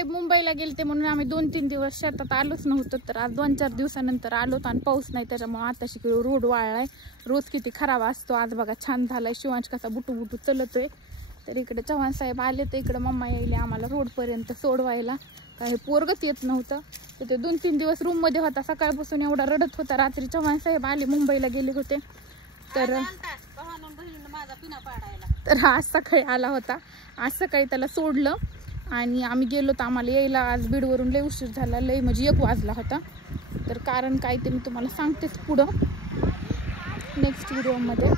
साहेब मुंबईला गेलते म्हणून आम्ही 2-3 दिवस शेतात आलोच नव्हतो. तर आज 2-4 दिवसानंतर आलोत आणि पाऊस नाही त्याच्यामुळे आताशी रोड वाळलाय. रोज किती खराब असतो. आज बघा छान झालाय. शिवांश कसा बुटू बुटू चलतोय. तर इकडे चव्हाण साहेब आले तर इकडे मम्मा यायले आम्हाला रोडपर्यंत सोडवायला. काही पोरगच येत नव्हतं. तर ते 2-3 दिवस रूम मध्ये होता. सकाळपासून एवढा रडत होता. रात्री चव्हाण साहेब आले मुंबईला गेले होते. तर आज सकाळी आला होता. आज सकाळी त्याला सोडलं आणि आम्ही गेलो तर आम्हाला यायला आज बीडवरून लय उशीर झाला. लय म्हणजे 1 वाजला होता. तर कारण काय ते मी तुम्हाला सांगतेच पुढं नेक्स्ट व्हिडिओमध्ये.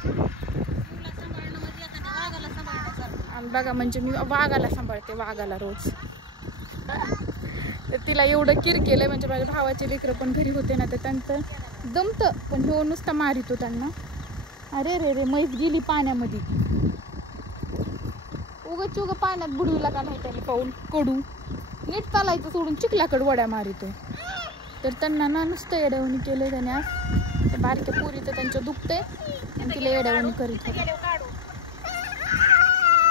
बघा म्हणजे मी वाघाला सांभाळते. वाघाला रोज. तर तिला एवढं किर केलंय म्हणजे माझ्या भावाचे लेकरं पण घरी होते ना तर त्यांचं जमतं. पण हे नुसतं मारितो त्यांना. अरे रे रे म्हैस गेली पाण्यामध्ये. उगच उगं पाण्यात बुडविला का नाही त्याने पाऊल कडू. नीट चालायचं सोडून चिखलाकडे वड्या मारितो. तर त्यांना ना नुसतं येड्यावणी केलंय त्याने आज. बारक्या पोरी तर त्यांच्या दुखते आणि तिला येड्यावणी करीत होते.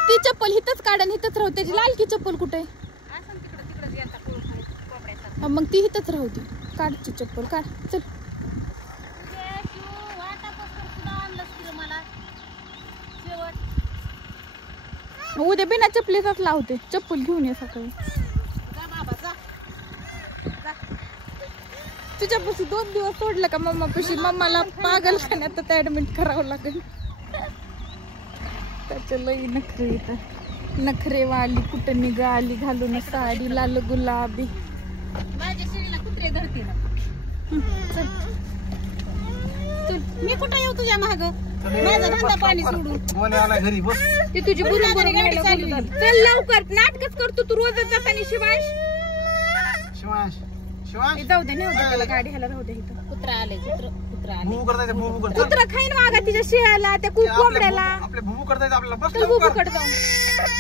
ती चप्पल हिथंच काढ आणि हिथंच राहू. त्याची लालकी चप्पल कुठे मग ती हिथंच राहू. ती काढची चप्पल काढ चल. उद्या बिना चप्पलीचाच लावते. चप्पल घेऊन ये सकाळी. तुझ्यापाशी 2 दिवस सोडलं का मम्मापाशी. मम्माला पागलखान्यात ऍडमिट करावं लागेल. त्याच्या लई नखरे येतात. नखरेवाली कुठं निघाली घालून साडी लाल गुलाबी. मी कुठं येऊ तुझ्या माग. माझा धंदा पाणी सोडून ती तुझी बरोबर गाडी चालू. चल लवकर. नाटकच करतो तू रोजच जाताना. शिवांश जाऊ दे नाही त्याला गाडी ह्याला राहू दे. इथं कुत्रा आले. कुत्रा खाईन वागा तिच्या शिळ्याला त्या कोंबड्याला. बुबूकडे जाऊ.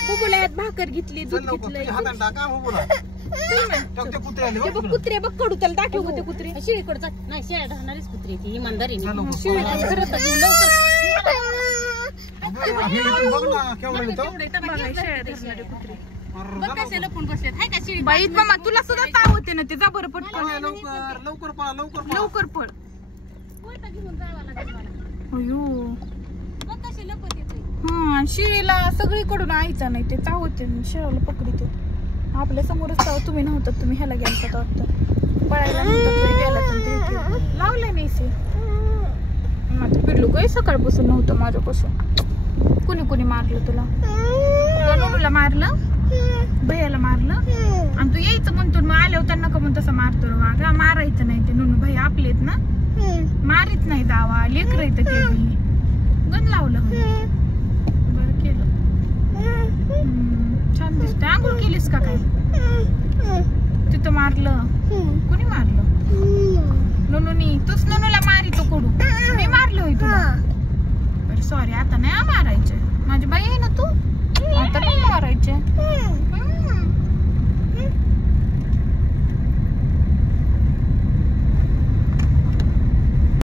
बुबूला यात भाकर घेतली दूध घेतलंय. कुत्रे बघ कडू त्याला दाखव ते कुत्रे. शिळीकडे नाही शेळ्या धरणारीच कुत्री ती इमानदारी बाई मामा तुला सुद्धा ताव होते ना. ते जा बरं पटकन. लवकर पड. हा शिळीला सगळीकडून आईचा नाही ते चावते. शिळाला पकडते. आपल्या समोरच चाव. तुम्ही नव्हतात. तुम्ही ह्याला गेलतात वाटतं. पळायला नव्हतं. लावलंय मी इथे. माझं पिल्लू काही सकाळपासून नव्हतं माझ्यापासून. कुणी मारलं तुला. नोनूला मारलं. भैयाला मारलं. आणि तू यायचं म्हणतो मग आल्यावर त्यांना का म्हणून तसं मारतो. वागा मारायचं नाही. ते नोनू भैया आपलेत ना. मारित नाही जावा. लेकर येतं ते गण लावलं. बरं केलं. छान दिसतंय. आंघोळ केलीस का काय. तिथं मारलं.